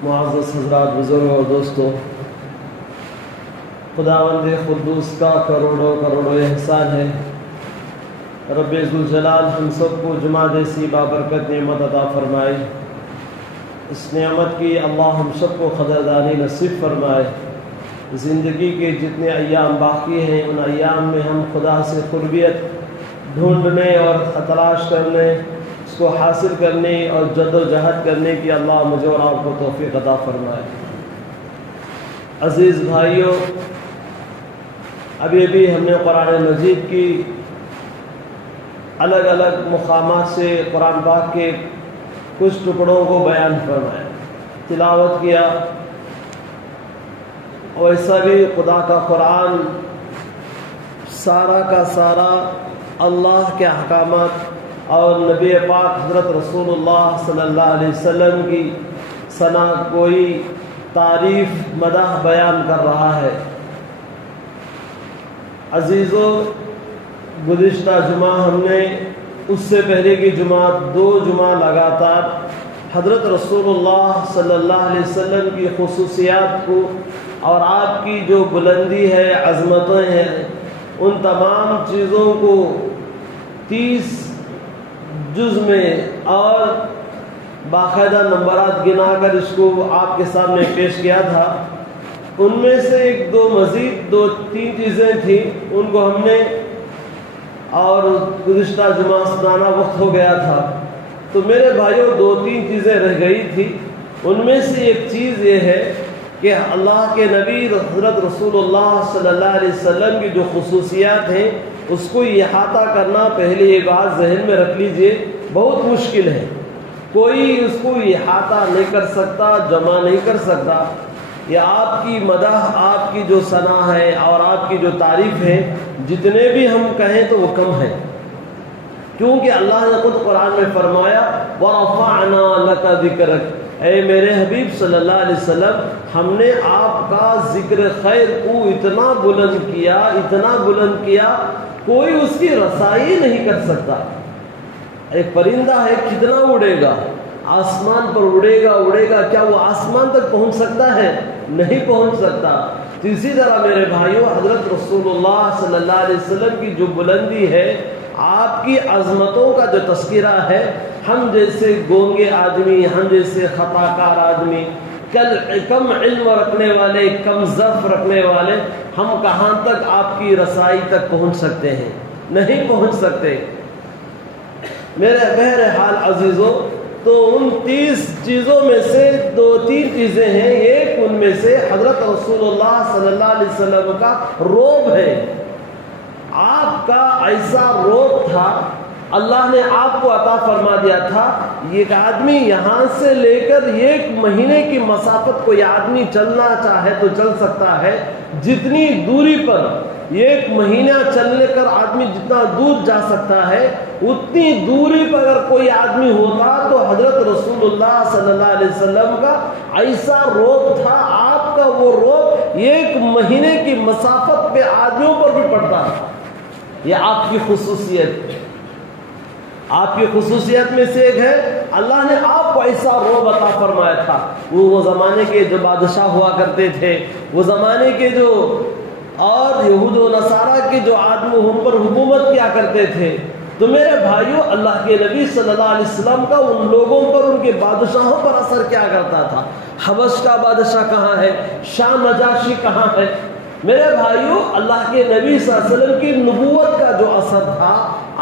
معزز حضرات، بزرگ اور دوستو، خداوند قدوس کا کروڑوں کروڑوں احسان ہے۔ رب ذوالجلال ہم سب کو جمعہ جیسی بابرکت نعمت عطا فرمائے۔ اس نعمت کی اللہ ہم سب کو قدردانی نصیب فرمائے۔ زندگی کے جتنے ایام باقی ہیں ان ایام میں ہم خدا سے قربیت ڈھونڈنے اور تلاش کرنے، اس کو حاصل کرنے اور جد و جہد کرنے کی اللہ مجھے اور آپ کو توفیق عطا فرمائے۔ عزیز بھائیوں، ابھی ہم نے قرآن مجید کی الگ الگ مقامات سے قرآن پاک کے کچھ ٹکڑوں کو بیان فرمایا، تلاوت کیا۔ ویسا بھی خدا کا قرآن سارا کا سارا اللہ کے احکامات اور نبی پاک حضرت رسول اللہ صلی اللہ علیہ وسلم کی ثنا کوئی تعریف مدح بیان کر رہا ہے۔ عزیزو، گزشتہ جمعہ ہم نے اس سے پہلے کی جمعہ 2 جمعہ لگاتار حضرت رسول اللہ صلی اللہ علیہ وسلم کی خصوصیات کو اور آپ کی جو بلندی ہے، عظمتیں ہیں، ان تمام چیزوں کو 30 جز میں اور باقاعدہ نمبرات گنا کر اس کو آپ کے سامنے پیش کیا تھا۔ ان میں سے 1-2 مزید 2-3 چیزیں تھیں، ان کو ہم نے اور گزشتہ جمعہ سنانا وقت ہو گیا تھا، تو میرے بھائیوں 2-3 چیزیں رہ گئی تھی۔ ان میں سے ایک چیز یہ ہے کہ اللہ کے نبی حضرت رسول اللہ صلی اللہ علیہ وسلم کی جو خصوصیات ہیں اس کو احاطہ کرنا، پہلے یہ بات ذہن میں رکھ لیجئے، بہت مشکل ہے۔ کوئی اس کو احاطہ نہیں کر سکتا، جمع نہیں کر سکتا۔ یہ آپ کی مدح، آپ کی جو ثنا ہے اور آپ کی جو تعریف ہے، جتنے بھی ہم کہیں تو وہ کم ہے، کیونکہ اللہ نے خود قرآن میں فرمایا وَرَفَعْنَا لَكَ ذِكْرَكَ، اے میرے حبیب صلی اللہ علیہ وسلم، ہم نے آپ کا ذکر خیر کو اتنا بلند کیا، اتنا بلند کیا، کوئی اس کی رسائی نہیں کر سکتا۔ ایک پرندہ ہے، کتنا اڑے گا، آسمان پر اڑے گا، کیا وہ آسمان تک پہنچ سکتا ہے؟ نہیں پہنچ سکتا۔ تو اسی طرح میرے بھائیوں، حضرت رسول اللہ صلی اللہ علیہ وسلم کی جو بلندی ہے، آپ کی عظمتوں کا جو تذکرہ ہے، ہم جیسے گونگے آدمی، ہم جیسے خطا کار آدمی، کم علم رکھنے والے، کم ضعف رکھنے والے، ہم کہاں تک آپ کی رسائی تک پہنچ سکتے ہیں؟ نہیں پہنچ سکتے۔ میرے بہرحال عزیزوں، تو ان 30 چیزوں میں سے 2-3 چیزیں ہیں۔ ایک ان میں سے حضرت رسول اللہ صلی اللہ علیہ وسلم کا روب ہے۔ آپ کا ایسا روب تھا، اللہ نے آپ کو عطا فرما دیا تھا۔ ایک آدمی یہاں سے لے کر 1 مہینے کی مسافت کوئی آدمی چلنا چاہے تو چل سکتا ہے۔ جتنی دوری پر 1 مہینہ چلنے کر آدمی جتنا دور جا سکتا ہے، اتنی دوری پر اگر کوئی آدمی ہوتا تو حضرت رسول اللہ صلی اللہ علیہ وسلم کا ایسا روب تھا۔ آپ کا وہ روب 1 مہینے کی مسافت پہ آدمیوں پر بھی پڑتا۔ یہ آپ کی خصوصیت، آپ کی خصوصیت میں سے ایک ہے۔ اللہ نے آپ کو ایسا روب عطا فرمایا تھا۔ وہ زمانے کے جو بادشاہ ہوا کرتے تھے، وہ زمانے کے جو اور یہود و نصارہ کے جو آدمی ان پر حکومت کیا کرتے تھے، تو میرے بھائیوں، اللہ کے نبی صلی اللہ علیہ وسلم کا ان لوگوں پر، ان کے بادشاہوں پر اثر کیا کرتا تھا؟ حبش کا بادشاہ کہاں ہے؟ شام نجاشی کہاں ہے؟ میرے بھائیوں، اللہ کے نبی صلی اللہ علیہ وسلم کی نبوت کا جو اثر تھا،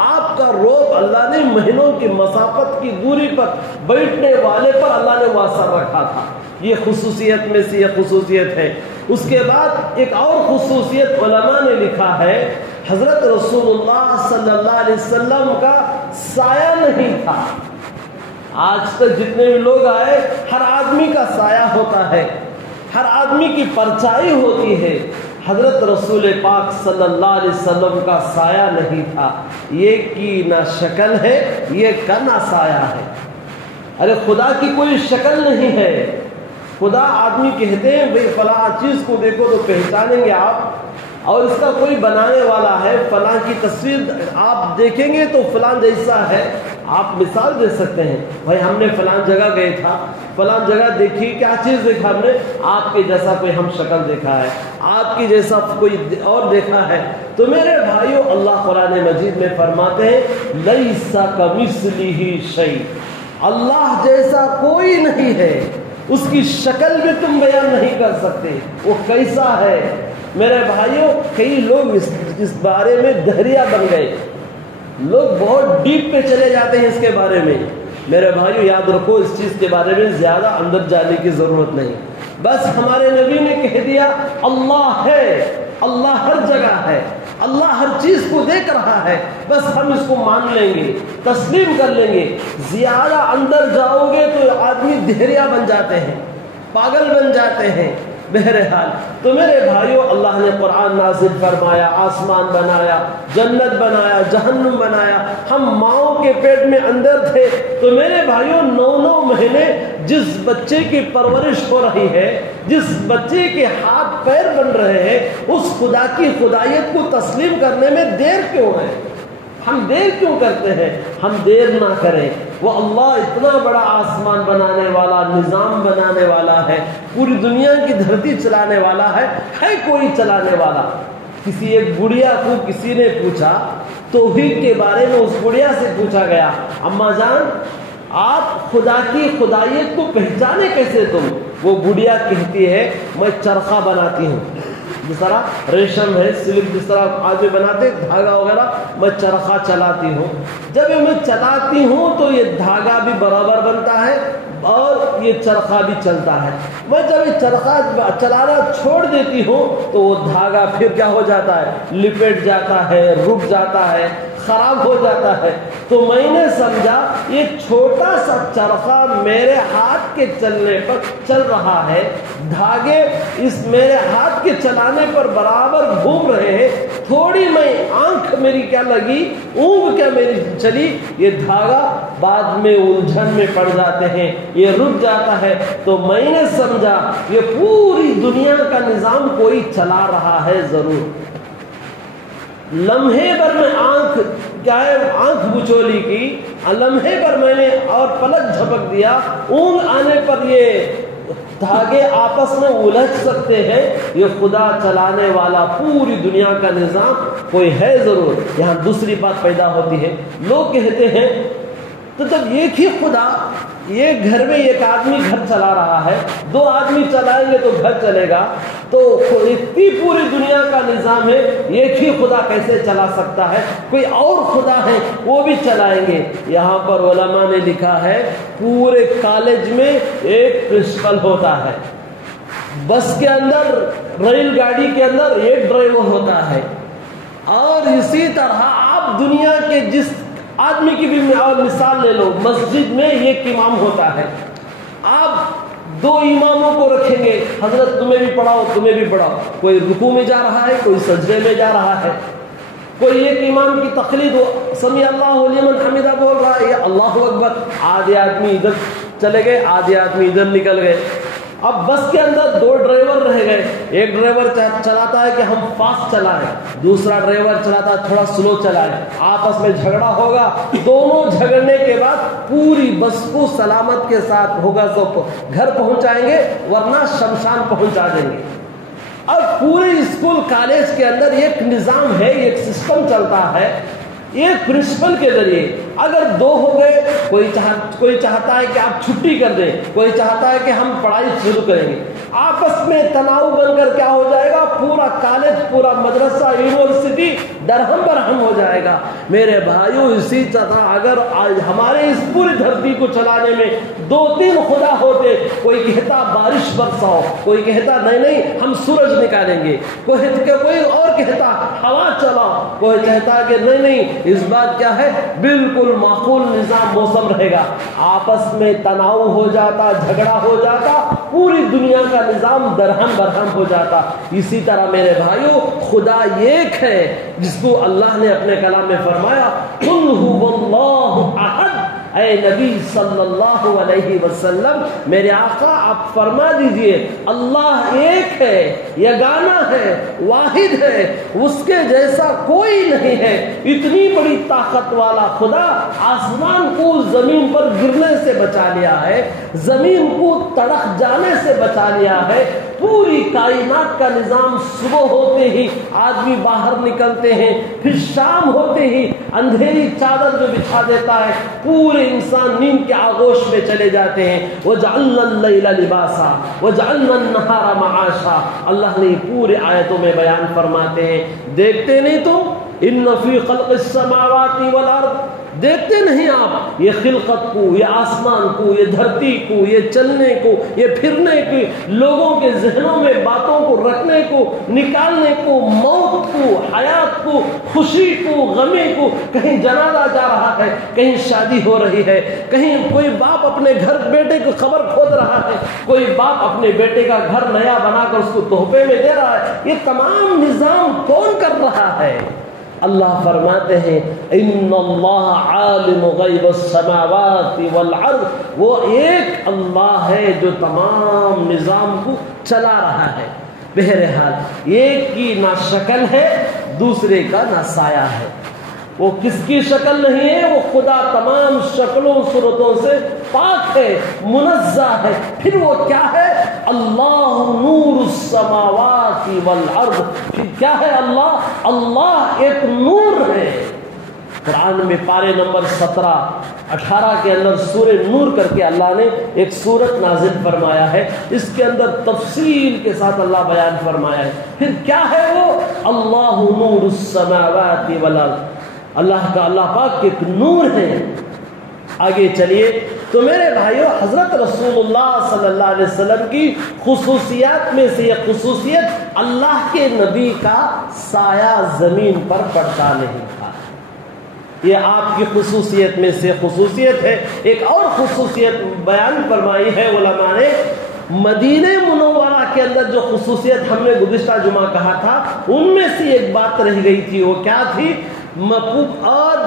آپ کا روب اللہ نے مہینوں کی مسافت کی دوری پر بیٹھنے والے پر اللہ نے وہ اثر رکھا تھا۔ یہ خصوصیت میں سے یہ خصوصیت ہے۔ اس کے بعد ایک اور خصوصیت علماء نے لکھا ہے، حضرت رسول اللہ صلی اللہ علیہ وسلم کا سایہ نہیں تھا۔ آج تک جتنے بھی لوگ آئے، ہر آدمی کا سایہ ہوتا ہے، ہر آدمی کی پرچھائی ہوتی ہے۔ حضرت رسول پاک صلی اللہ علیہ وسلم کا سایہ نہیں تھا۔ یہ کی نہ شکل ہے، یہ کا نہ سایہ ہے۔ ارے خدا کی کوئی شکل نہیں ہے۔ خدا آدمی کہتے ہیں بھئی فلاں چیز کو دیکھو تو پہچانیں گے آپ، اور اس کا کوئی بنانے والا ہے، فلاں کی تصویر آپ دیکھیں گے تو فلاں جیسا ہے۔ آپ مثال دے سکتے ہیں، بھائی ہم نے فلان جگہ گئے تھا، فلان جگہ دیکھی، کیا چیز دیکھا ہم نے؟ آپ کے جیسا کوئی ہم شکل دیکھا ہے، آپ کی جیسا کوئی اور دیکھا ہے۔ تو میرے بھائیوں، اللہ قرآن مجید میں فرماتے ہیں لیس کمثلہ شیء، اللہ جیسا کوئی نہیں ہے، اس کی شکل بھی تم بیان نہیں کر سکتے وہ کیسا ہے۔ میرے بھائیوں، کئی لوگ اس بارے میں دہریا بن گئے، لوگ بہت ڈیپ پہ چلے جاتے ہیں اس کے بارے میں۔ میرے بھائیوں یاد رکھو، اس چیز کے بارے میں زیادہ اندر جانے کی ضرورت نہیں، بس ہمارے نبی نے کہہ دیا اللہ ہے، اللہ ہر جگہ ہے، اللہ ہر چیز کو دیکھ رہا ہے، بس ہم اس کو مان لیں گے، تسلیم کر لیں گے۔ زیادہ اندر جاؤ گے تو آدمی دہریا بن جاتے ہیں، پاگل بن جاتے ہیں۔ بہرحال تو میرے بھائیوں، اللہ نے قرآن نازل فرمایا، آسمان بنایا، جنت بنایا، جہنم بنایا، ہم ماؤں کے پیٹ میں اندر تھے۔ تو میرے بھائیوں 9 مہینے جس بچے کی پرورش ہو رہی ہے، جس بچے کے ہاتھ پیر بن رہے ہیں، اس خدا کی خدائیت کو تسلیم کرنے میں دیر کیوں ہے؟ ہم دیر کیوں کرتے ہیں؟ ہم دیر نہ کریں، وہ اللہ اتنا بڑا آسمان بنانے والا، نظام بنانے والا ہے، پوری دنیا کی دھرتی چلانے والا ہے کوئی چلانے والا۔ کسی ایک بڑھیا کو کسی نے پوچھا، توحید کے بارے میں اس بڑھیا سے پوچھا گیا، اماں جان آپ خدا کی خدائیت کو پہچانے کیسے تم؟ وہ بڑھیا کہتی ہے میں چرخہ بناتی ہوں، جس طرح ریشم ہے، سلک جس طرح آدمی بناتے دھاگا وغیرہ، میں چرخہ چلاتی ہوں۔ جب میں چلاتی ہوں تو یہ دھاگا بھی برابر بنتا ہے اور یہ چرخہ بھی چلتا ہے۔ میں جب یہ چرخہ چلانا چھوڑ دیتی ہوں تو وہ دھاگا پھر کیا ہو جاتا ہے؟ لپٹ جاتا ہے، رک جاتا ہے، خراب ہو جاتا ہے۔ تو میں نے سمجھا یہ چھوٹا سا چرخہ میرے ہاتھ کے چلنے پر چل رہا ہے، دھاگے اس میرے ہاتھ کے چلانے پر برابر گھوم رہے ہیں، تھوڑی میں آنکھ میری کیا لگی، اونگ کیا میری چلی، یہ دھاگا بعد میں الجھن میں پڑ جاتے ہیں، یہ رک جاتا ہے۔ تو میں نے سمجھا یہ پوری دنیا کا نظام کوئی چلا رہا ہے ضرور۔ لمحے پر میں آنکھ بچولی کی، لمحے پر میں نے اور پلک جھپک دیا، اونگ آنے پر یہ دھاگے آپس میں الجھ سکتے ہیں۔ یہ خدا چلانے والا پوری دنیا کا نظام کوئی ہے ضرور۔ یہاں دوسری بات پیدا ہوتی ہے، لوگ کہتے ہیں تو جب ایک ہی خدا، ایک گھر میں ایک آدمی گھر چلا رہا ہے، 2 آدمی چلائیں گے تو گھر چلے گا، تو اتنی پوری دنیا کا نظام ہے، ایک ہی خدا کیسے چلا سکتا ہے؟ کوئی اور خدا ہے وہ بھی چلائیں گے۔ یہاں پر علماء نے لکھا ہے پورے کالج میں ایک پرنسپل ہوتا ہے، بس کے اندر، ریل گاڑی کے اندر ایک ڈرائیور ہوتا ہے، اور اسی طرح آپ دنیا کے جس آدمی کی بھی مثال لے لو، مسجد میں ایک امام ہوتا ہے، آپ 2 اماموں کو رکھیں گے، حضرت تمہیں بھی پڑھاؤ تمہیں بھی پڑھاؤ، کوئی رکوع میں جا رہا ہے، کوئی سجدے میں جا رہا ہے، کوئی ایک امام کی تقلید ہو، سمیع اللہ لمن حمدہ بول رہا ہے، اللہ اکبر، آدھے آدمی ادھر چلے گئے، آدھے آدمی ادھر نکل گئے۔ اب بس کے اندر 2 ڈرائیور رہ گئے، ایک ڈرائیور چلاتا ہے کہ ہم فاسٹ چلائیں، دوسرا ڈرائیور چلاتا ہے تھوڑا سلو چلائیں، آپس میں جھگڑا ہوگا، دونوں جھگڑنے کے بعد پوری بس کو سلامت کے ساتھ ہوگا تو گھر پہنچائیں گے، ورنہ شمشان پہنچا دیں گے۔ اب پورے اسکول کالج کے اندر ایک نظام ہے، ایک سسٹم چلتا ہے، ایک پرنسپل کے ذریعے۔ اگر 2 ہو گئے، کوئی چاہتا ہے کہ آپ چھٹی کر دیں، کوئی چاہتا ہے کہ ہم پڑھائی شروع کریں گے، آپس میں تناؤ بن کر کیا ہو جائے گا، پورا کالج، پورا مدرسہ، یونیورسٹی درہم برہم ہو جائے گا۔ میرے بھائیوں اسی طرح اگر آج ہمارے اس پوری دھرتی کو چلانے میں 2-3 خدا ہوتے، کوئی کہتا بارش برساؤ، کوئی کہتا نہیں ہم سورج نکالیں گے، کوئی اور کہتا ہوا چلاؤ، کوئی کہتا کہ نہیں اس بات کیا ہے، بالکل معقول نظام موسم رہے گا، آپس میں تناؤ ہو جاتا، جھگڑا ہو جاتا، پوری دنیا کا نظام درہم برہم ہو جاتا۔ اسی طرح میرے بھائیوں خدا ایک ہے، جس کو اللہ نے اپنے کلام میں فرمایا قل هو اللہ احد، اے نبی صلی اللہ علیہ وسلم میرے آقا آپ فرما دیجئے اللہ ایک ہے، یگانہ ہے، واحد ہے، اس کے جیسا کوئی نہیں ہے۔ اتنی بڑی طاقت والا خدا آسمان کو زمین پر گرنے سے بچا لیا ہے، زمین کو تڑک جانے سے بچا لیا ہے۔ پوری کائنات کا نظام صبح ہوتے ہی آدمی باہر نکلتے ہیں، پھر شام ہوتے ہی اندھیری چادر جو بچھا دیتا ہے پورے انسان نیند کے آغوش میں چلے جاتے ہیں۔ وَجَعَلْنَا اللَّيْلَ لِبَاسًا وَجَعَلْنَا النَّهَارَ مَعَاشًا، اللہ نے پورے آیتوں میں بیان فرماتے ہیں دیکھتے نہیں تم ان فی خلق السماوات والارض، دیکھتے نہیں آپ یہ خلقت کو، یہ آسمان کو، یہ دھرتی کو، یہ چلنے کو، یہ پھرنے کو، لوگوں کے ذہنوں میں باتوں کو رکھنے کو، نکالنے کو، موت کو، حیات کو، خوشی کو، غمی کو، کہیں جنازہ جا رہا ہے، کہیں شادی ہو رہی ہے، کہیں کوئی باپ اپنے گھر بیٹے کو خبر کھود رہا ہے، کوئی باپ اپنے بیٹے کا گھر نیا بنا کر اس کو تحفے میں دے رہا ہے، یہ تمام نظام کون کر رہا ہے؟ اللہ فرماتے ہیں ان اللہ عالم غیب السماوات والارض، وہ ایک اللہ ہے جو تمام نظام کو چلا رہا ہے۔ بہرحال ایک کی نہ شکل ہے دوسرے کا نہ سایہ ہے، وہ کس کی شکل نہیں ہے، وہ خدا تمام شکلوں صورتوں سے پاک ہے، منزہ ہے۔ پھر وہ کیا ہے؟ اللہ نور السماوات والارض، پھر کیا ہے اللہ؟ اللہ ایک نور ہے۔ قرآن میں پارے نمبر 17-18 کے اندر سورہ نور کر کے اللہ نے ایک سورت نازل فرمایا ہے، اس کے اندر تفصیل کے ساتھ اللہ بیان فرمایا ہے۔ پھر کیا ہے وہ؟ اللہ نور السماوات والارض، اللہ پاک ایک نور ہے۔ آگے چلیے تو میرے بھائیوں، حضرت رسول اللہ صلی اللہ علیہ وسلم کی خصوصیات میں سے یہ خصوصیت اللہ کے نبی کا سایہ زمین پر پڑتا نہیں تھا، یہ آپ کی خصوصیت میں سے خصوصیت ہے۔ ایک اور خصوصیت بیان فرمائی ہے علماء نے، مدینہ منورہ کے اندر جو خصوصیت ہم نے گزشتہ جمعہ کہا تھا ان میں سے ایک بات رہ گئی تھی، وہ کیا تھی؟ اور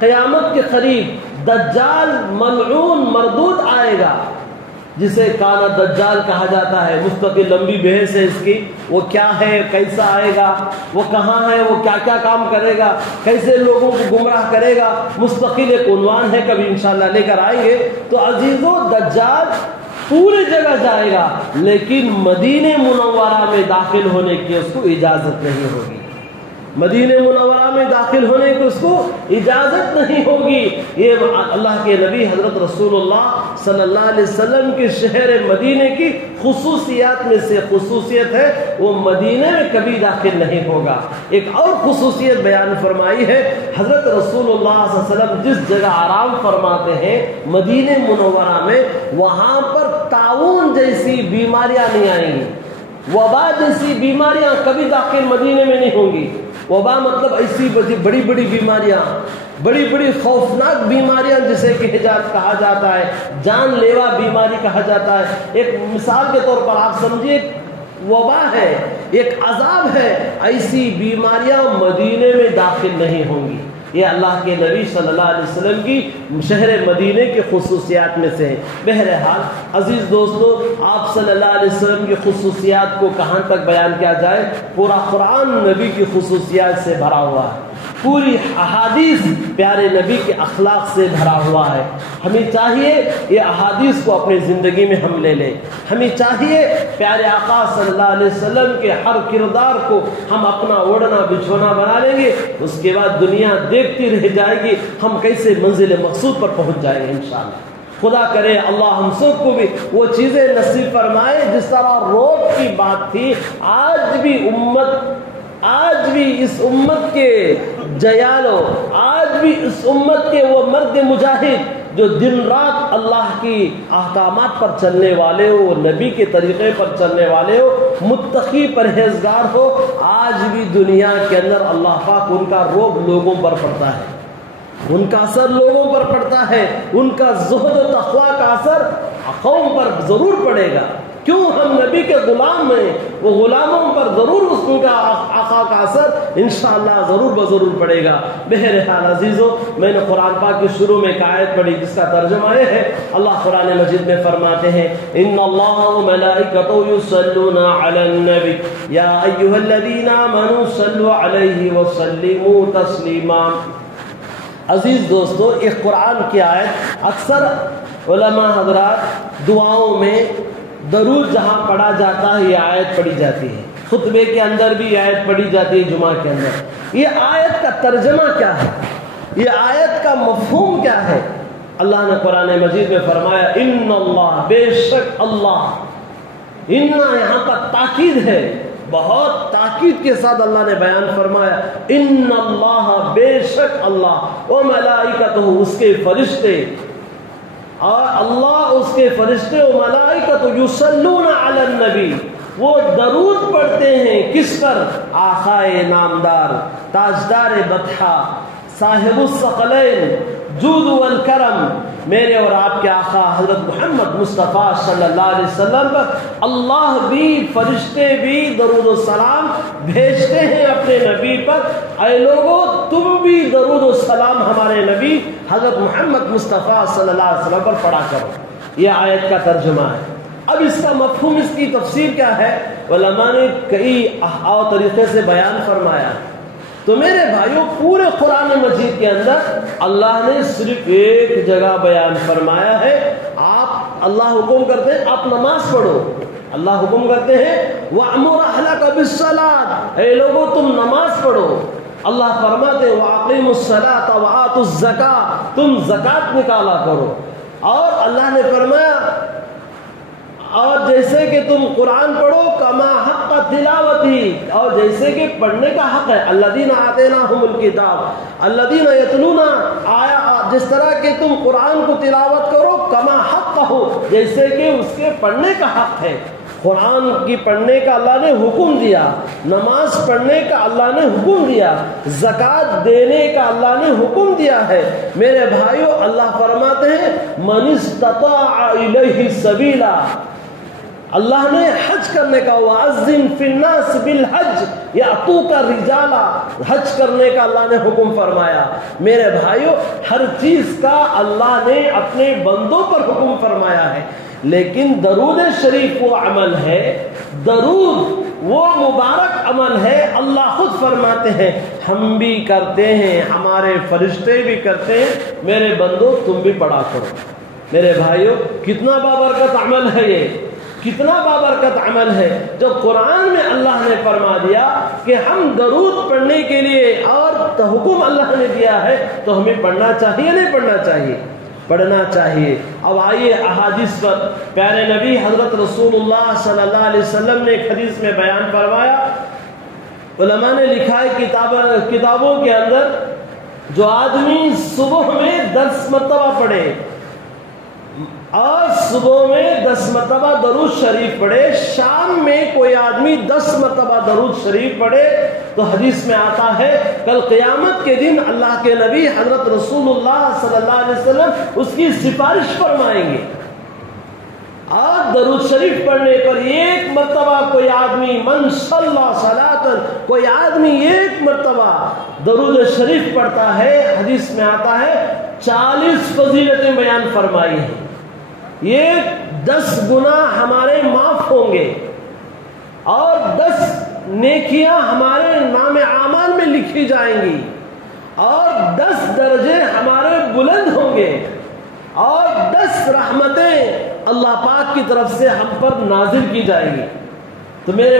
قیامت کے قریب دجال ملعون مردود آئے گا، جسے کانا دجال کہا جاتا ہے، مستقل لمبی بحث ہے اس کی، وہ کیا ہے، کیسا آئے گا، وہ کہاں ہے، وہ کیا کیا کام کرے گا، کیسے لوگوں کو گمراہ کرے گا، مستقل ایک عنوان ہے، کبھی انشاءاللہ لے کر آئیں گے۔ تو عزیزو، دجال پوری جگہ جائے گا لیکن مدینہ منورہ میں داخل ہونے کی اس کو اجازت نہیں ہوگی، مدینہ منورہ میں داخل ہونے کی اس کو اجازت نہیں ہوگی۔ یہ اللہ کے نبی حضرت رسول اللہ صلی اللہ علیہ وسلم کے شہر مدینہ کی خصوصیات میں سے خصوصیت ہے، وہ مدینہ میں کبھی داخل نہیں ہوگا۔ ایک اور خصوصیت بیان فرمائی ہے، حضرت رسول اللہ صلی اللہ علیہ وسلم جس جگہ آرام فرماتے ہیں مدینہ منورہ میں، وہاں پر طاعون جیسی بیماریاں نہیں آئیں گی، وبا جیسی بیماریاں کبھی داخل مدینہ میں نہیں ہوں گی۔ وبا مطلب ایسی بڑی بڑی بیماریاں، بڑی بڑی خوفناک بیماریاں جسے کہا جاتا ہے، جان لیوا بیماری کہا جاتا ہے۔ ایک مثال کے طور پر آپ سمجھیے، وبا ہے، ایک عذاب ہے، ایسی بیماریاں مدینے میں داخل نہیں ہوں گی۔ یہ اللہ کے نبی صلی اللہ علیہ وسلم کی شہر مدینہ کی خصوصیات میں سے ہے۔ بہرحال عزیز دوستو، آپ صلی اللہ علیہ وسلم کی خصوصیات کو کہاں تک بیان کیا جائے، پورا قرآن نبی کی خصوصیات سے بھرا ہوا ہے، پوری احادیث پیارے نبی کے اخلاق سے بھرا ہوا ہے۔ ہمیں چاہیے یہ احادیث کو اپنی زندگی میں ہم لے لیں، ہمیں چاہیے پیارے آقا صلی اللہ علیہ وسلم کے ہر کردار کو ہم اپنا اوڑھنا بچھونا بنا لیں گے، اس کے بعد دنیا دیکھتی رہ جائے گی ہم کیسے منزل مقصود پر پہنچ جائیں گے انشاءاللہ۔ خدا کرے اللہ ہم سب کو بھی وہ چیزیں نصیب فرمائے جس طرح روڈ کی بات تھی، آج بھی اس امت کے جیالو، آج بھی اس امت کے وہ مرد مجاہد جو دن رات اللہ کی احکامات پر چلنے والے ہو، نبی کے طریقے پر چلنے والے ہو، متقی پرہیزگار ہو، آج بھی دنیا کے اندر اللہ پاک ان کا روب لوگوں پر پڑتا ہے، ان کا اثر لوگوں پر پڑتا ہے، ان کا زہد و تقویٰ کا اثر قوم پر ضرور پڑے گا۔ کیوں ہم نبی کے غلام ہیں، وہ غلاموں پر ضرور اس کا آقا کا اثر انشاءاللہ ضرور بضرور پڑے گا۔ بہرحال عزیزو، میں نے قرآن پاک کے شروع میں ایک آیت پڑھی جس کا ترجمہ یہ ہے، اللہ قرآن مجید میں فرماتے ہیں ان اللہ وملائکتہ یصلون علی النبی یا ایھا الذین آمنوا صلوا علیہ وسلموا تسلیما۔ عزیز دوستو، ایک قرآن کی آیت اکثر علماء حضرات دعاؤں میں درود جہاں پڑھا جاتا ہے یہ آیت پڑھی جاتی ہے، خطبے کے اندر بھی یہ آیت پڑھی جاتی ہے، جمعہ کے اندر۔ یہ آیت کا ترجمہ کیا ہے، یہ آیت کا مفہوم کیا ہے؟ اللہ نے قرآن مجید میں فرمایا ان اللہ، بے شک اللہ، ان یہاں پر تاکید ہے، بہت تاکید کے ساتھ اللہ نے بیان فرمایا ان اللہ، بے شک اللہ، و ملائکتہ، اس کے فرشتے، اور اللہ اس کے فرشتے و ملائکۃ یصلون علی النبی، وہ درود پڑھتے ہیں کس پر؟ آقائے نامدار، تاجدار بطحہ، صاحب الثقلین، جود والکرم، میرے اور آپ کے آقا حضرت محمد مصطفیٰ صلی اللہ علیہ وسلم پر اللہ بھی فرشتے بھی درود و سلام بھیجتے ہیں اپنے نبی پر۔ اے لوگو، تم بھی درود و سلام ہمارے نبی حضرت محمد مصطفیٰ صلی اللہ علیہ وسلم پر پڑھا کرو۔ یہ آیت کا ترجمہ ہے۔ اب اس کا مفہوم، اس کی تفسیر کیا ہے؟ علماء نے کئی اور طریقے سے بیان فرمایا۔ تو میرے بھائیوں، پورے قرآن مجید کے اندر اللہ نے صرف ایک جگہ بیان فرمایا ہے، آپ، اللہ حکم کرتے ہیں آپ نماز پڑھو، اللہ حکم کرتے ہیں وَأْمُرْ أَهْلَكَ بِالصَّلَاةِ، اے لوگو تم نماز پڑھو۔ اللہ فرماتے ہیں وَأَقِيمُوا الصَّلَاةَ وَآتُوا الزَّكَاةَ، تم زکات نکالا کرو۔ اور اللہ نے فرمایا اور جیسے کہ تم قرآن پڑھو کما حق تلاوتی، اور جیسے کہ پڑھنے کا حق ہے، الذین آتیناہم الکتاب الذین یتلون، آیا جس طرح کہ تم قرآن کو تلاوت کرو کما حق ہو، جیسے کہ اس کے پڑھنے کا حق ہے۔ قرآن کی پڑھنے کا اللہ نے حکم دیا، نماز پڑھنے کا اللہ نے حکم دیا، زکوٰۃ دینے کا اللہ نے حکم دیا ہے۔ میرے بھائیو، اللہ فرماتے ہیں من استطاع الیہ سبیلا، اللہ نے حج کرنے کا وَأَذِّن فِي النَّاسِ بِالْحَجِّ يَأْتُوكَ رِجَالًا، حج کرنے کا اللہ نے حکم فرمایا۔ میرے بھائیو، ہر چیز کا اللہ نے اپنے بندوں پر حکم فرمایا ہے، لیکن درود شریف وہ عمل ہے، درود وہ مبارک عمل ہے، اللہ خود فرماتے ہیں ہم بھی کرتے ہیں، ہمارے فرشتے بھی کرتے ہیں، میرے بندوں تم بھی پڑھا کرو۔ میرے بھائیو، کتنا بابرکت عمل ہے یہ، کتنا بابرکت عمل ہے، جو قرآن میں اللہ نے فرما دیا کہ ہم درود پڑھنے کے لیے اور حکم اللہ نے دیا ہے تو ہمیں پڑھنا چاہیے، نہیں پڑھنا چاہیے؟ پڑھنا چاہیے۔ اب آئیے احادیث پر۔ پیارے نبی حضرت رسول اللہ صلی اللہ علیہ وسلم نے ایک حدیث میں بیان فرمایا، علماء نے لکھا ہے کتابوں کے اندر، جو آدمی صبح میں 10 مرتبہ پڑھے اور صبح میں 10 مرتبہ درود شریف پڑھے، شام میں کوئی آدمی 10 مرتبہ درود شریف پڑھے، تو حدیث میں آتا ہے کل قیامت کے دن اللہ کے نبی حضرت رسول اللہ صلی اللہ علیہ وسلم اس کی سفارش فرمائیں گے۔ اور درود شریف پڑھنے پر ایک مرتبہ کوئی آدمی، من صلی صلاۃ، کوئی آدمی ایک مرتبہ درود شریف پڑھتا ہے، حدیث میں آتا ہے 40 فضیلتیں بیان فرمائی ہیں، یہ 10 گناہ ہمارے معاف ہوں گے اور 10 نیکیاں ہمارے نام اعمال میں لکھی جائیں گی اور 10 درجے ہمارے بلند ہوں گے اور 10 رحمتیں اللہ پاک کی طرف سے ہم پر نازل کی جائیں گی۔ تو میرے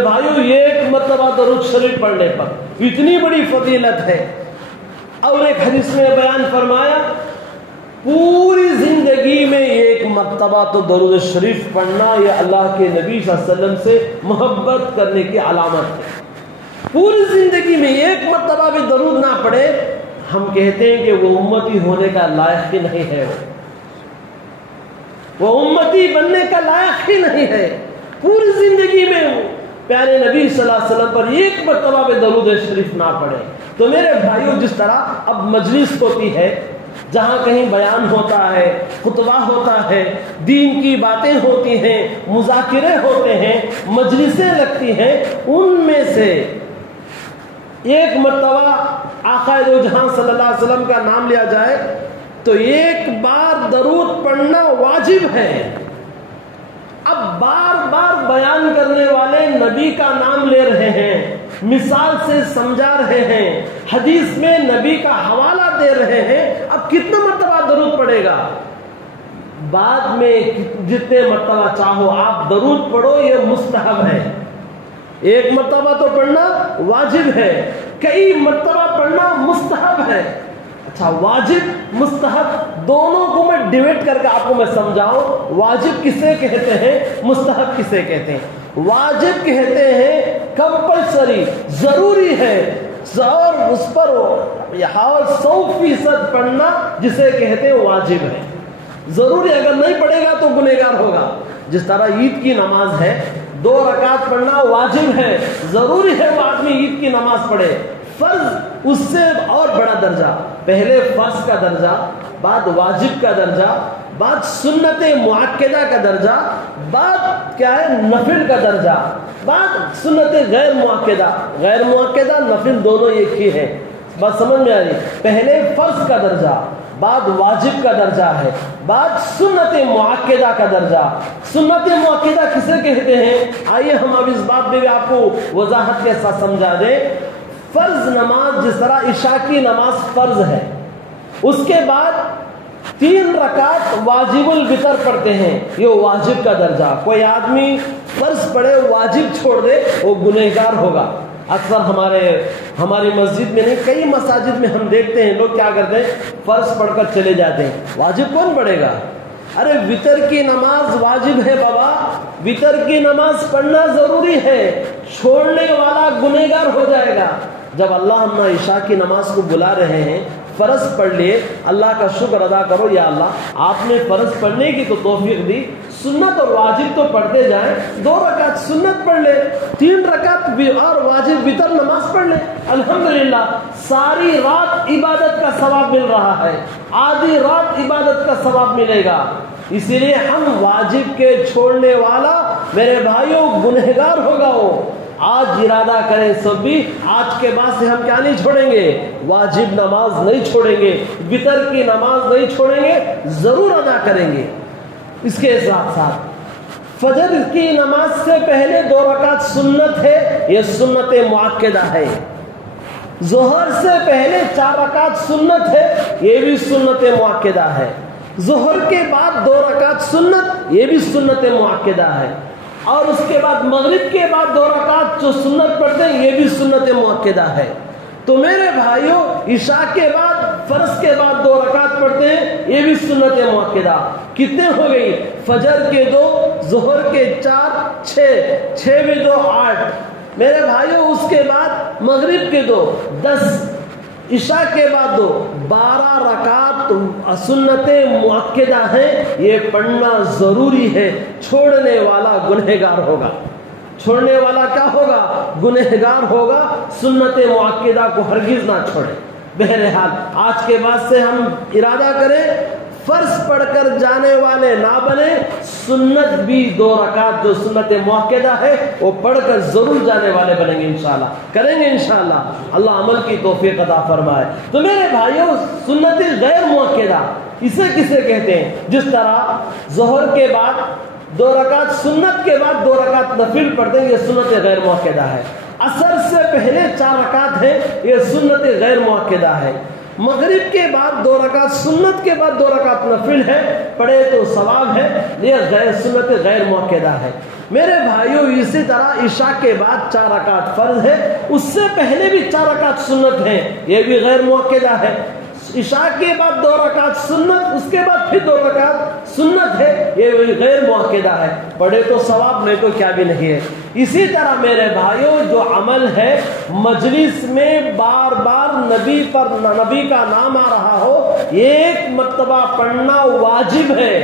بھائیو، ایک مرتبہ درود شریف پڑھنے پر اتنی بڑی فضیلت ہے۔ اور ایک حدیث میں بیان فرمایا پوری زندگی میں ایک مرتبہ تو درود شریف پڑھنا یہ اللہ کے نبی صلی اللہ علیہ وسلم سے محبت کرنے کی علامت ہے۔ پوری زندگی میں ایک مرتبہ بھی درود نہ پڑھے، ہم کہتے ہیں کہ وہ امتی ہونے کا لائق ہی نہیں ہے، وہ امتی بننے کا لائق ہی نہیں ہے۔ پوری زندگی میں پیارے نبی صلی اللہ علیہ وسلم پر ایک مرتبہ بھی درود شریف نہ پڑھے۔ تو میرے بھائیوں، جس طرح اب مجلس ہوتی ہے، جہاں کہیں بیان ہوتا ہے، خطبہ ہوتا ہے، دین کی باتیں ہوتی ہیں، مذاکرے ہوتے ہیں، مجلسیں لگتی ہیں، ان میں سے ایک مرتبہ آقا دو جہاں صلی اللہ علیہ وسلم کا نام لیا جائے تو ایک بار درود پڑھنا واجب ہے۔ اب بار بار بیان کرنے والے نبی کا نام لے رہے ہیں، مثال سے سمجھا رہے ہیں، حدیث میں نبی کا حوالہ دے رہے ہیں، اب کتنا مرتبہ درود پڑھے گا؟ بعد میں جتنے مرتبہ چاہو آپ درود پڑھو، یہ مستحب ہے۔ ایک مرتبہ تو پڑھنا واجب ہے، کئی مرتبہ پڑھنا مستحب ہے۔ اچھا، واجب مستحب دونوں کو میں ڈیویٹ کر کے آپ کو میں سمجھاؤں، واجب کسے کہتے ہیں، مستحب کسے کہتے ہیں؟ واجب کہتے ہیں کمپلسری، ضروری ہے، اور اس پر 100% پڑھنا جسے کہتے ہیں واجب ہے، ضروری، اگر نہیں پڑھے گا تو گنہگار ہوگا۔ جس طرح عید کی نماز ہے، 2 رکعت پڑھنا واجب ہے، ضروری ہے وہ آدمی عید کی نماز پڑھے۔ فرض اس سے اور بڑا درجہ، پہلے فرض کا درجہ، بعد واجب کا درجہ، بعد سنت مؤکدہ کا درجہ، بعد کیا ہے نفل کا درجہ، بعد سنت غیر مؤکدہ۔ غیر مؤکدہ نفل دونوں ایک ہی ہے، بات سمجھ میں آ رہی؟ پہلے فرض کا درجہ، بعد واجب کا درجہ ہے، بعد سنت مؤکدہ کا درجہ۔ سنت مؤکدہ کسے کہتے ہیں؟ آئیے ہم اب اس بات میں بھی آپ کو وضاحت کے ساتھ سمجھا دیں۔ فرض نماز، جس طرح عشاء کی نماز فرض ہے، اس کے بعد 3 رکعت واجب الوتر پڑھتے ہیں، یہ واجب کا درجہ۔ کوئی آدمی فرض پڑھے واجب چھوڑ دے وہ گنہگار ہوگا۔ اکثر ہماری مسجد میں نہیں، کئی مساجد میں ہم دیکھتے ہیں لوگ کیا کرتے ہیں، فرض پڑھ کر چلے جاتے ہیں، واجب کون پڑھے گا؟ ارے وتر کی نماز واجب ہے بابا، وتر کی نماز پڑھنا ضروری ہے، چھوڑنے والا گنہگار ہو جائے گا۔ جب اللہ ہم عشاء کی نماز کو بلا رہے ہیں، فرض پڑھ لیے، اللہ کا شکر ادا کرو، یا اللہ آپ نے فرض پڑھنے کی تو توفیق دی، سنت اور واجب تو پڑھتے جائیں، 2 رکعت سنت پڑھ لے، 3 رکعت اور واجب وتر نماز پڑھ لے، الحمدللہ ساری رات عبادت کا ثواب مل رہا ہے، آدھی رات عبادت کا ثواب ملے گا۔ اسی لیے ہم واجب کے چھوڑنے والا میرے بھائیوں گنہگار ہوگا وہ۔ آج ارادہ کریں سب بھی، آج کے بعد سے ہم کیا نہیں چھوڑیں گے؟ واجب نماز نہیں چھوڑیں گے، وتر کی نماز نہیں چھوڑیں گے، ضرور ادا کریں گے۔ اس کے ساتھ ساتھ فجر کی نماز سے پہلے 2 رکعت سنت ہے، یہ سنت مؤکدہ ہے۔ ظہر سے پہلے 4 رکعت سنت ہے، یہ بھی سنت مؤکدہ ہے۔ ظہر کے بعد 2 رکعت سنت، یہ بھی سنت مؤکدہ ہے۔ اور اس کے بعد مغرب کے بعد 2 رکعت جو سنت پڑھتے ہیں، یہ بھی سنت مؤکدہ ہے۔ تو میرے بھائیوں، عشاء کے بعد فرض کے بعد 2 رکعت پڑھتے ہیں، یہ بھی سنت مؤکدہ۔ کتنے ہو گئی؟ فجر کے 2، ظہر کے 4، 6 بھی 2، 8۔ میرے بھائیوں اس کے بعد مغرب کے 2، 10، عشاء کے بعد 2، 12 رکعت سنت مؤکدہ ہیں، یہ پڑھنا ضروری ہے۔ چھوڑنے والا گنہگار ہوگا، چھوڑنے والا کیا ہوگا؟ گنہگار ہوگا۔ سنت مؤکدہ کو ہرگز نہ چھوڑے۔ بہرحال آج کے بعد سے ہم ارادہ کریں، فرض پڑھ کر جانے والے نہ بنے، سنت بھی 2 رکعت جو سنت مؤکدہ ہے وہ پڑھ کر ضرور جانے والے بنیں گے، انشاءاللہ کریں گے انشاءاللہ، اللہ عمل کی توفیق عطا فرمائے۔ تو میرے بھائیوں، سنت غیر مؤکدہ اسے کسے کہتے ہیں؟ جس طرح ظہر کے بعد 2 رکعت سنت کے بعد 2 رکعت نفل پڑھتے ہیں، یہ سنت غیر مؤکدہ ہے۔ عصر سے پہلے 4 رکعت ہے، یہ سنت غیر مؤکدہ ہے۔ مغرب کے بعد 2 رکعت سنت کے بعد 2 رکعت نفل ہے، پڑھے تو ثواب ہے، یہ سنت غیر مؤکدہ ہے۔ میرے بھائیوں اسی طرح عشاء کے بعد 4 رکعت فرض ہے، اس سے پہلے بھی 4 رکعت سنت ہے، یہ بھی غیر مؤکدہ ہے۔ عشاء کے بعد 2 رکعت سنت، اس کے بعد پھر 2 رکعت سنت ہے، یہ غیر مؤکدہ ہے، پڑھے تو ثواب، نہیں تو کیا بھی نہیں ہے۔ اسی طرح میرے بھائیوں، جو عمل ہے مجلس میں بار بار نبی کا نام آ رہا ہو، ایک مرتبہ پڑھنا واجب ہے،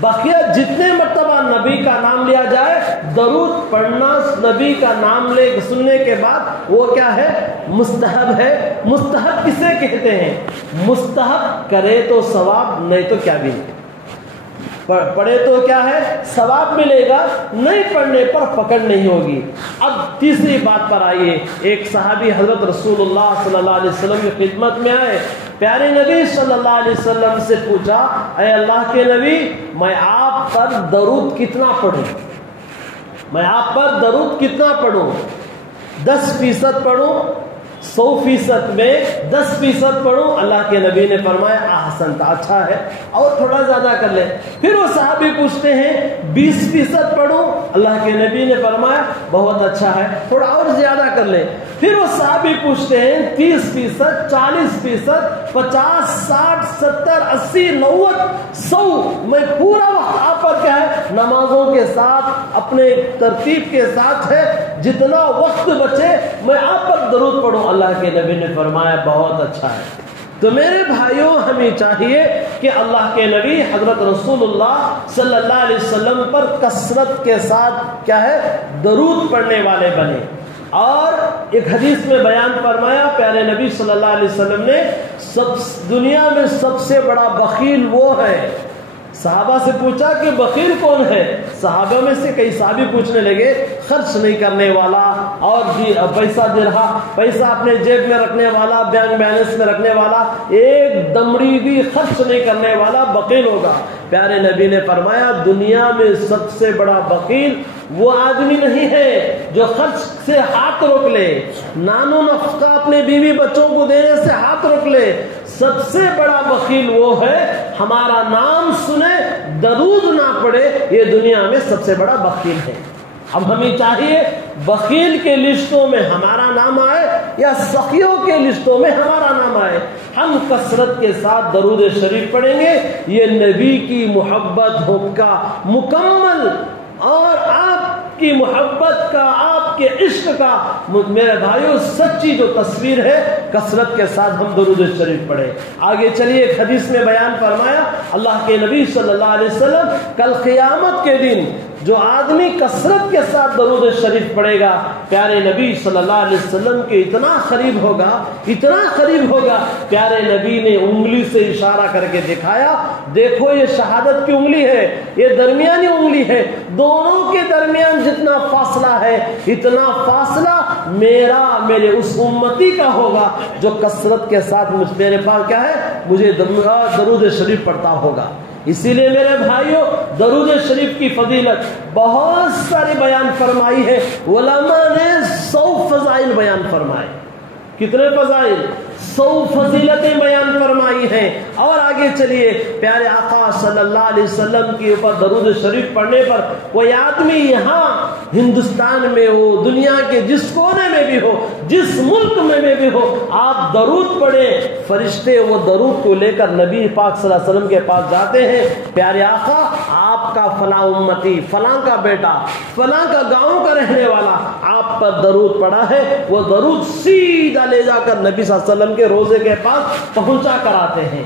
بقیہ جتنے مرتبہ نبی کا نام لیا جائے درود پڑھنا نبی کا نام سننے کے بعد وہ کیا ہے؟ مستحب ہے۔ مستحب کسے کہتے ہیں؟ مستحب کرے تو ثواب، نہیں تو کیا بھی نہیں، پڑھے تو کیا ہے؟ ثواب ملے گا، نہیں پڑھنے پر پکڑ نہیں ہوگی۔ اب تیسری بات پر آئیے، ایک صحابی حضرت رسول اللہ صلی اللہ علیہ وسلم کی خدمت میں آئے، پیارے نبی صلی اللہ علیہ وسلم سے پوچھا، اے اللہ کے نبی، میں آپ پر درود کتنا پڑھوں؟ میں آپ پر درود کتنا پڑھوں؟ 10% پڑھوں؟ 100% میں 10% پڑھوں؟ اللہ کے نبی نے فرمایا احسن، اچھا ہے، اور تھوڑا زیادہ کر لیں۔ پھر وہ صحابی پوچھتے ہیں 20% پڑھوں؟ اللہ کے نبی نے فرمایا بہت اچھا ہے، تھوڑا اور زیادہ کر لیں۔ پھر وہ صحابی پوچھتے ہیں 30%، 40%، 50، 60، 70، 80، 90، 100، میں پورا وقت آپ پر کیا ہے؟ نمازوں کے ساتھ، اپنے ترتیب کے ساتھ ہے، جتنا وقت بچے میں آپ پر درود پڑھوں۔ اللہ کے نبی نے فرمایا بہت اچھا ہے۔ تو میرے بھائیوں، ہمیں چاہیے کہ اللہ کے نبی حضرت رسول اللہ صلی اللہ علیہ وسلم پر کثرت کے ساتھ کیا ہے؟ درود پڑھنے والے بنے۔ اور ایک حدیث میں بیان فرمایا پیارے نبی صلی اللہ علیہ وسلم نے، دنیا میں سب سے بڑا بخیل وہ ہے۔ صحابہ سے پوچھا کہ بخیل کون ہے؟ صحابہ میں سے کئی صحابی پوچھنے لگے خرچ نہیں کرنے والا، اور پیسہ اپنے جیب میں رکھنے والا، بینک بیلنس میں رکھنے والا، ایک دمڑی بھی خرچ نہیں کرنے والا بخیل ہوگا۔ پیارے نبی نے فرمایا دنیا میں سب سے بڑا بخیل وہ آدمی نہیں ہے جو خرچ سے ہاتھ روک لے، نان و نفقہ اپنے بیوی بچوں کو دینے سے ہاتھ روک لے۔ سب سے بڑا بخیل وہ ہے ہمارا نام سنے درود نہ پڑے، یہ دنیا میں سب سے بڑا بخیل ہے۔ اب ہمیں چاہیے بخیل کے لسٹوں میں ہمارا نام آئے یا سخیوں کے لسٹوں میں ہمارا نام آئے، ہم کثرت کے ساتھ درود شریف پڑھیں گے، یہ نبی کی محبت کا مکمل اور آپ کی محبت کا، آپ کے عشق کا میرے بھائیوں سچی جو تصویر ہے، کثرت کے ساتھ ہم درود شریف پڑھیں۔ آگے چلیے، ایک حدیث میں بیان فرمایا اللہ کے نبی صلی اللہ علیہ وسلم، کل قیامت کے دن جو آدمی کثرت کے ساتھ درود شریف پڑھے گا، پیارے نبی صلی اللہ علیہ وسلم کے اتنا قریب ہوگا، اتنا قریب ہوگا، پیارے نبی نے انگلی سے اشارہ کر کے دکھایا، دیکھو یہ شہادت کی انگلی ہے، یہ درمیانی انگلی ہے، دونوں کے درمیان جتنا فاصلہ ہے، اتنا فاصلہ میرے اس امتی کا ہوگا جو کثرت کے ساتھ میرے پاس کیا ہے؟ مجھے درود شریف پڑھتا ہوگا۔ اسی لیے میرے بھائیوں، درود شریف کی فضیلت بہت ساری بیان فرمائی ہے، علماء نے 100 فضائل بیان فرمائے۔ کتنے فضائل؟ 100 فضیلتیں بیان فرمائی ہیں۔ اور آگے چلیے، پیارے آقا صلی اللہ علیہ وسلم کے اوپر درود شریف پڑھنے پر کوئی آدمی یہاں ہندوستان میں ہو، دنیا کے جس کونے میں بھی ہو، جس ملک میں بھی ہو، آپ درود پڑھیں، فرشتے وہ درود کو لے کر نبی پاک صلی اللہ علیہ وسلم کے پاس جاتے ہیں، پیارے آقا آپ کا فلاں امتی، فلاں کا بیٹا، فلاں کا گاؤں کا رہنے والا آپ پر درود پڑا ہے، وہ درود سیدھا لے جا کر نبی صلی اللہ علیہ وسلم کے روزے کے پاس پہنچا کر آتے ہیں۔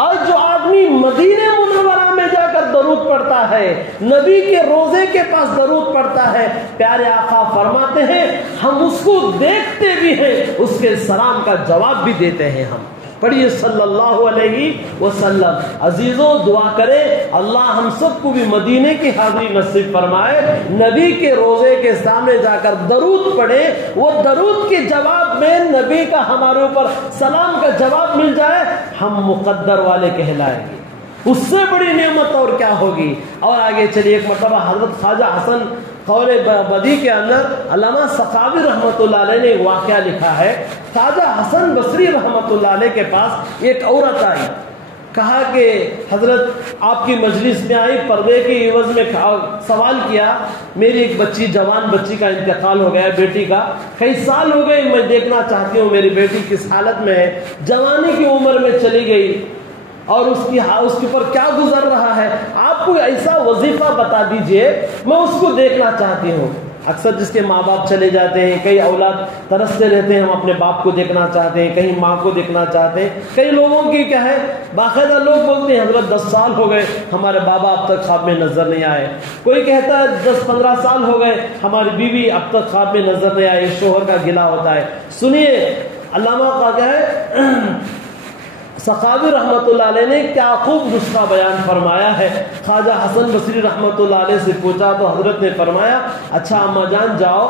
اور جو آدمی مدینہ منورہ میں جا کر درود پڑھتا ہے، نبی کے روزے کے پاس درود پڑھتا ہے، پیارے آقا فرماتے ہیں ہم اس کو دیکھتے بھی ہیں، اس کے سلام کا جواب بھی دیتے ہیں۔ ہم پڑھیے صلی اللہ علیہ وسلم۔ عزیزوں دعا کریں اللہ ہم سب کو بھی مدینے کی حاضری نصیب فرمائے، نبی کے روزے کے سامنے جا کر درود پڑھے، وہ درود کے جواب میں نبی کا ہمارے اوپر سلام کا جواب مل جائے، ہم مقدر والے کہلائیں گے، اس سے بڑی نعمت اور کیا ہوگی۔ اور آگے چلیے، ایک مرتبہ حضرت خواجہ حسن قول بدی کے اندر علامہ سخاوی رحمۃ اللہ علیہ نے ایک واقعہ لکھا ہے، خواجہ حسن بصری رحمۃ اللہ علیہ کے پاس ایک عورت آئی، کہا کہ حضرت آپ کی مجلس میں آئی، پردے کے عوض میں سوال کیا، میری ایک بچی، جوان بچی کا انتقال ہو گیا ہے، بیٹی کا، کئی سال ہو گئے، میں دیکھنا چاہتی ہوں میری بیٹی کس حالت میں ہے، جوانی کی عمر میں چلی گئی، اور اس کے اوپر کیا گزر رہا ہے، آپ کو ایسا وظیفہ بتا دیجئے، میں اس کو دیکھنا چاہتی ہوں۔ اکثر جس کے ماں باپ چلے جاتے ہیں، کئی اولاد ترستے رہتے ہیں، ہم اپنے باپ کو دیکھنا چاہتے ہیں، کہیں ماں کو دیکھنا چاہتے ہیں. کئی لوگوں کی کیا ہے، باقاعدہ لوگ بولتے ہیں حضرت 10 سال ہو گئے ہمارے بابا اب تک خواب میں نظر نہیں آئے. کوئی کہتا ہے 10-15 سال ہو گئے ہماری بیوی اب تک خواب میں نظر نہیں آئی. شوہر کا گلہ ہوتا ہے. سنیے علامہ کا کیا ہے سخاوی رحمۃ اللہ علیہ نے کیا خوب نسخہ بیان فرمایا ہے. خواجہ حسن بصری رحمۃ اللہ علیہ سے پوچھا تو حضرت نے فرمایا اچھا اماں جان جاؤ،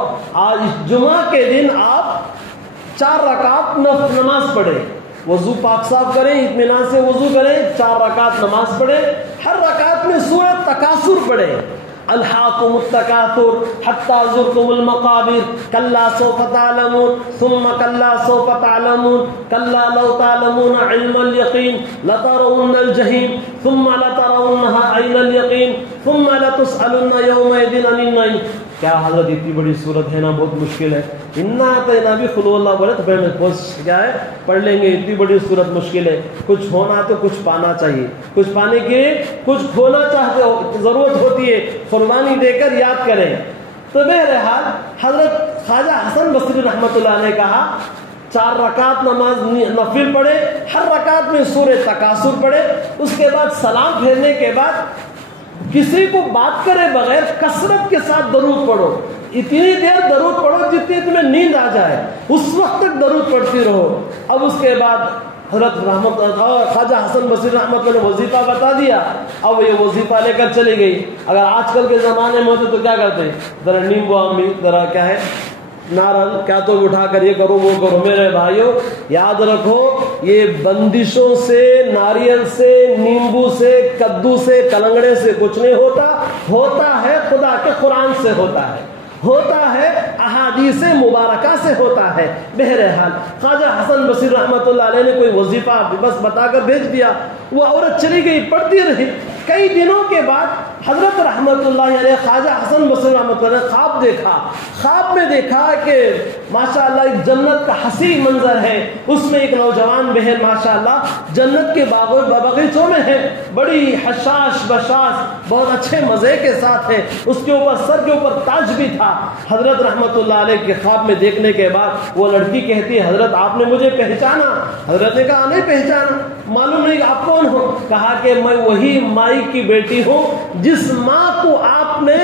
آج جمعہ کے دن آپ 4 رکعت نماز پڑھیں، وضو پاک صاف کریں، اطمینان سے وضو کریں، 4 رکعت نماز پڑھیں، ہر رکعت میں سورہ تکاثر پڑھیں. الحاکم التکاثر حتی زرتم المقابر کلا سوف تعلمون ثم کلا سوف تعلمون کلا لو تعلمون علم الیقین لترون الجحیم ثم لترونها عین الیقین ثم لتسألن یومئذ عن النعیم. کیا حضرت اتنی بڑی صورت ہے نا، بہت مشکل ہے. انا اعطیناک بھی خلو اللہ بولے تو پھر کیا ہے پڑھ لیں گے. اتنی بڑی صورت مشکل ہے. کچھ ہونا تو کچھ پانا چاہیے، کچھ پانے کے کچھ کھونا چاہتے ہو، ضرورت ہوتی ہے، قربانی دے کر یاد کریں. تو بہرحال حضرت خواجہ حسن بصری رحمۃ اللہ نے کہا 4 رکعت نماز نفل پڑھے، ہر رکعت میں سورہ تکاثر پڑھے، اس کے بعد سلام پھیرنے کے بعد کسی کو بات کرے بغیر کثرت کے ساتھ درود پڑھو. اتنی دیر درود پڑھو جتنی تمہیں نیند آ جائے، اس وقت تک درود پڑھتی رہو. اب اس کے بعد حضرت خواجہ حسن بصری رحمۃ اللہ نے وظیفہ بتا دیا. اب یہ وظیفہ لے کر چلی گئی. اگر آج کل کے زمانے میں ہوتے تو کیا کرتے، ذرا نیمبو امی ذرا کیا ہے نارل کیا تو اٹھا کر یہ کرو وہ کرو. میرے بھائیوں یاد رکھو یہ بندشوں سے، ناریل سے، نیمبو سے، کدو سے، کلنگڑے سے کچھ نہیں ہوتا. ہوتا ہے خدا کے قرآن سے ہوتا ہے، ہوتا ہے احادیث مبارکہ سے ہوتا ہے. بہرحال خواجہ حسن بصری رحمۃ اللہ علیہ نے کوئی وظیفہ بس بتا کر بھیج دیا. وہ عورت چلی گئی، پڑھتی رہی. کئی دنوں کے بعد حضرت رحمت اللہ علیہ خواجہ حسن بصری رحمۃ اللہ نے خواب دیکھا. خواب میں دیکھا کہ ماشاءاللہ ایک جنت کا حسین منظر ہے، اس میں ایک نوجوان بہن ماشاءاللہ جنت کے باغیچوں میں ہے، بڑی حشاش بشاش بہت اچھے مزے کے ساتھ ہے. اس کے اوپر سر کے اوپر تاج بھی تھا. حضرت رحمت اللہ علیہ کے خواب میں دیکھنے کے بعد وہ لڑکی کہتی ہے حضرت آپ نے مجھے پہچانا؟ حضرت نے کہا نہیں پہچانا. معلوم نہیں آپ کون ہو؟ کہا کہ میں وہی مائی کی بیٹی ہوں جس ماں کو آپ نے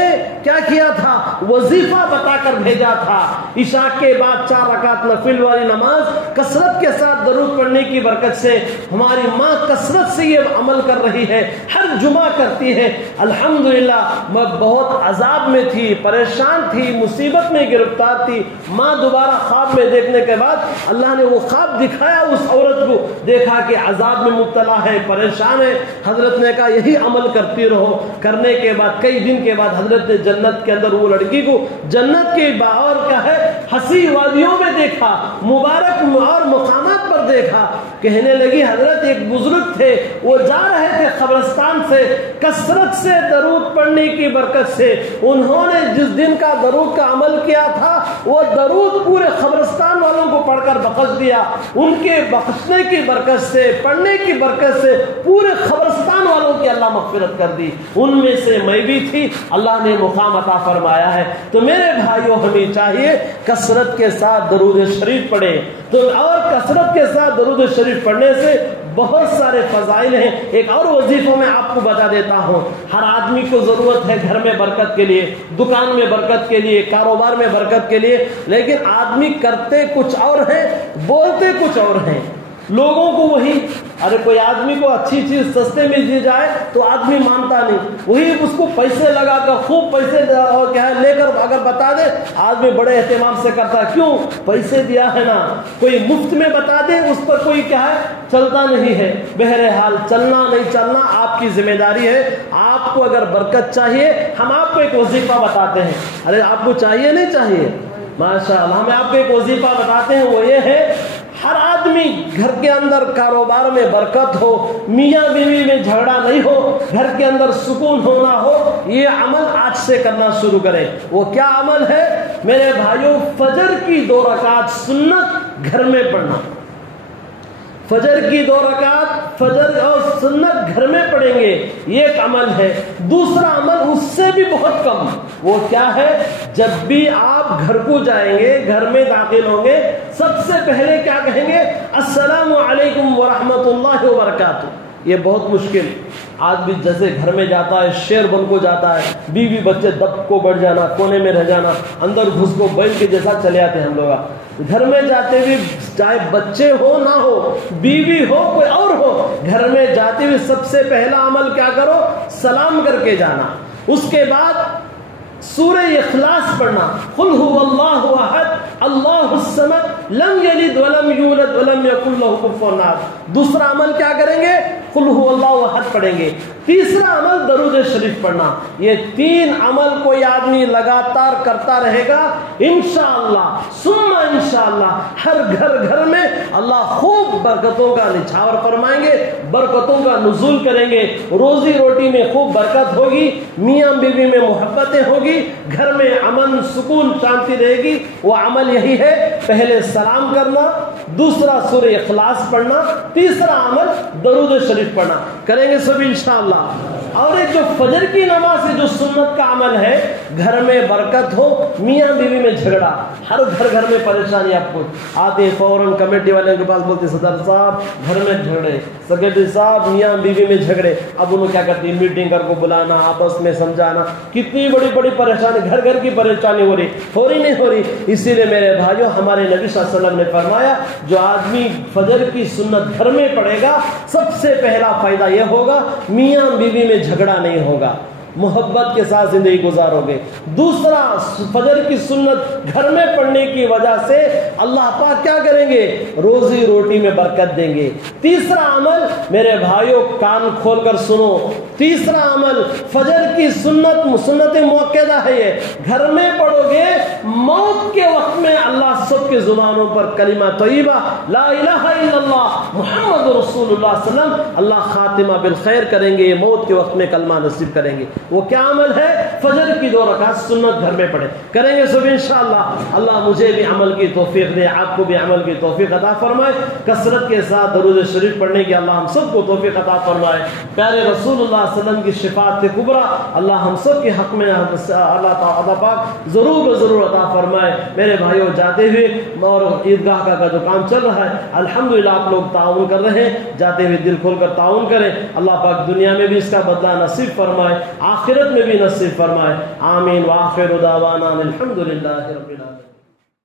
کیا کیا تھا، وظیفہ بتا کر بھیجا تھا. عشاء کے بعد 4 رکعت نفل والی نماز کثرت کے ساتھ درود پڑھنے کی برکت سے ہماری ماں کثرت سے یہ عمل کر رہی ہے، ہر جمعہ کرتی ہے. الحمدللہ میں بہت عذاب میں تھی، پریشان تھی، مصیبت میں گرفتار تھی. ماں دوبارہ خواب میں دیکھنے کے بعد اللہ نے وہ خواب دکھایا اس عورت کو، دیکھا کہ عذاب میں مبتلا ہے، پریشان ہے. حضرت نے کہا یہی عمل کرتی رہو. کرنے کے بعد کئی دن کے بعد حضرت نے جنت کے اندر وہ لڑکی کو جنت کے باہر کیا ہے حسی وادیوں میں دیکھا، مبارک اور مقامات پر دیکھا. کہنے لگی حضرت ایک بزرگ تھے، وہ جا رہے تھے قبرستان سے، کثرت سے درود پڑھنے کی برکت سے انہوں نے جس دن کا درود کا عمل کیا تھا وہ درود پورے قبرستان والوں کو پڑھ کر بخش دیا. ان کے بخشنے کی برکت سے، پڑھنے کی برکت سے پورے قبرستان والوں کی اللہ مغفرت کر دی. ان میں سے میں بھی تھی، اللہ نے مقام عطا فرمایا ہے. تو میرے بھائیوں ہمیں چاہیے کثرت کے ساتھ درود شریف پڑھیں. تو اور کثرت کے ساتھ درود شریف پڑھنے سے بہت سارے فضائل ہیں. ایک اور وظیفہ میں آپ کو بتا دیتا ہوں. ہر آدمی کو ضرورت ہے گھر میں برکت کے لیے، دکان میں برکت کے لیے، کاروبار میں برکت کے لیے، لیکن آدمی کرتے کچھ اور ہیں، بولتے کچھ اور ہیں. لوگوں کو وہی ارے کوئی آدمی کو اچھی چیز سستے میں دی جائے تو آدمی مانتا نہیں، وہی اس کو پیسے لگا کر خوب پیسے کیا ہے لے کر اگر بتا دے آدمی بڑے اہتمام سے کرتا ہے. کیوں؟ پیسے دیا ہے نا. کوئی مفت میں بتا دے اس پر کوئی کیا ہے چلتا نہیں ہے. بہرحال چلنا نہیں چلنا آپ کی ذمہ داری ہے. آپ کو اگر برکت چاہیے ہم آپ کو ایک وظیفہ بتاتے ہیں. ارے آپ کو چاہیے نہیں چاہیے؟ ماشاء اللہ ہمیں آپ کو ایک وظیفہ بتاتے ہیں. وہ یہ ہے ہر آدمی گھر کے اندر کاروبار میں برکت ہو، میاں بیوی میں جھگڑا نہیں ہو، گھر کے اندر سکون ہونا ہو، یہ عمل آج سے کرنا شروع کریں. وہ کیا عمل ہے میرے بھائیوں؟ فجر کی 2 رکعت سنت گھر میں پڑھنا. فجر کی 2 رکعت فجر اور سنت گھر میں پڑھیں گے، یہ ایک عمل ہے۔ دوسرا عمل اس سے بھی بہت کم، وہ کیا ہے؟ جب بھی آپ گھر کو جائیں گے، گھر میں داخل ہوں گے، سب سے پہلے کیا کہیں گے؟ السلام علیکم ورحمۃ اللہ وبرکاتہ۔ یہ بہت مشکل آدمی جیسے گھر میں جاتا ہے شیر بن کو جاتا ہے، بیوی بچے دب کو بڑھ جانا، کونے میں رہ جانا، اندر گھس کو بیل کے جیسا چلے آتے ہیں ہم لوگ۔ گھر میں جاتے ہوئے چاہے بچے ہو نہ ہو، بیوی ہو کوئی اور ہو، گھر میں جاتے ہوئے سب سے پہلا عمل کیا کرو؟ سلام کر کے جانا۔ اس کے بعد سورہ اخلاص پڑھنا، قل هو اللہ احد اللہ الصمد لم یلد ولم یولد ولم یکن لہ کفوا احد۔ دوسرا عمل کیا کریں گے؟ قل هو اللہ احد پڑھیں گے۔ تیسرا عمل درود شریف پڑھنا۔ یہ تین عمل کوئی آدمی لگاتار کرتا رہے گا، انشاءاللہ ثم انشاءاللہ ہر گھر میں اللہ خوب برکتوں کا نچھاور فرمائیں گے، برکتوں کا نزول کریں گے، روزی روٹی میں خوب برکت ہوگی، میاں بیوی میں محبتیں ہوگی، گھر میں امن سکون شانتی رہے گی۔ وہ عمل یہی ہے، پہلے سلام کرنا، دوسرا سورہ اخلاص پڑھنا، تیسرا عمل درود شریف پڑھنا۔ کریں گے سب انشاءاللہ۔ اور ایک جو فجر کی نماز ہے جو سنت کا عمل ہے، گھر میں برکت ہو، میاں بیوی میں جھگڑا، ہر گھر میں پریشانی آپ کو آتے، فوراً کمیٹی والے کے پاس بولتے صدر صاحب گھر میں جھگڑے، سیکرٹری صاحب میاں بیوی میں جھگڑے، اب انہوں کیا کرتی میٹنگ کر کو بلانا، آپس میں سمجھانا، کتنی بڑی پریشانی، گھر کی پریشانی ہو رہی نہیں ہو رہی۔ اسی لیے میرے بھائیو ہمارے نبی صلی اللہ علیہ وسلم نے فرمایا جو آدمی فجر کی سنت گھر میں پڑھے گا سب سے پہلا فائدہ یہ ہوگا میاں بیوی میں جھگڑا نہیں ہوگا، محبت کے ساتھ زندگی گزارو گے۔ دوسرا فجر کی سنت گھر میں پڑھنے کی وجہ سے اللہ پاک کیا کریں گے؟ روزی روٹی میں برکت دیں گے۔ تیسرا عمل میرے بھائیوں کان کھول کر سنو، تیسرا عمل فجر کی سنت موقعہ ہے، یہ گھر میں پڑھو گے، موت کے وقت میں اللہ سب کے زبانوں پر کلمہ طیبہ لا الہ الا اللہ محمد رسول اللہ صلی اللہ علیہ وسلم، اللہ خاتمہ بالخیر کریں گے، موت کے وقت میں کلمہ نصیب کریں گے۔ وہ کیا عمل ہے؟ فجر کی 2 رکعت سنت گھر میں پڑھے، کریں گے سب انشاءاللہ۔ اللہ مجھے بھی عمل کی توفیق دے، آپ کو بھی عمل کی توفیق عطا فرمائے، کثرت کے ساتھ درود شریف پڑھنے کی اللہ ہم سب کو توفیق عطا فرمائے۔ پیارے رسول اللہ صلی اللہ علیہ وسلم کی شفاعت کبریٰ اللہ ہم سب کے حق میں اللہ تعالیٰ پاک ضرور عطا فرمائے۔ میرے بھائیوں جاتے ہوئے اور عیدگاہ کا جو کام چل رہا ہے الحمدللہ آپ لوگ تعاون کر رہے ہیں، جاتے ہوئے دل کھول کر تعاون کریں، اللہ پاک دنیا میں بھی اس کا بدلہ نصیب فرمائے، آخرت میں بھی نصیب فرمائے۔ آمین۔ وآخر دعوانا الحمدللہ رب العالمین۔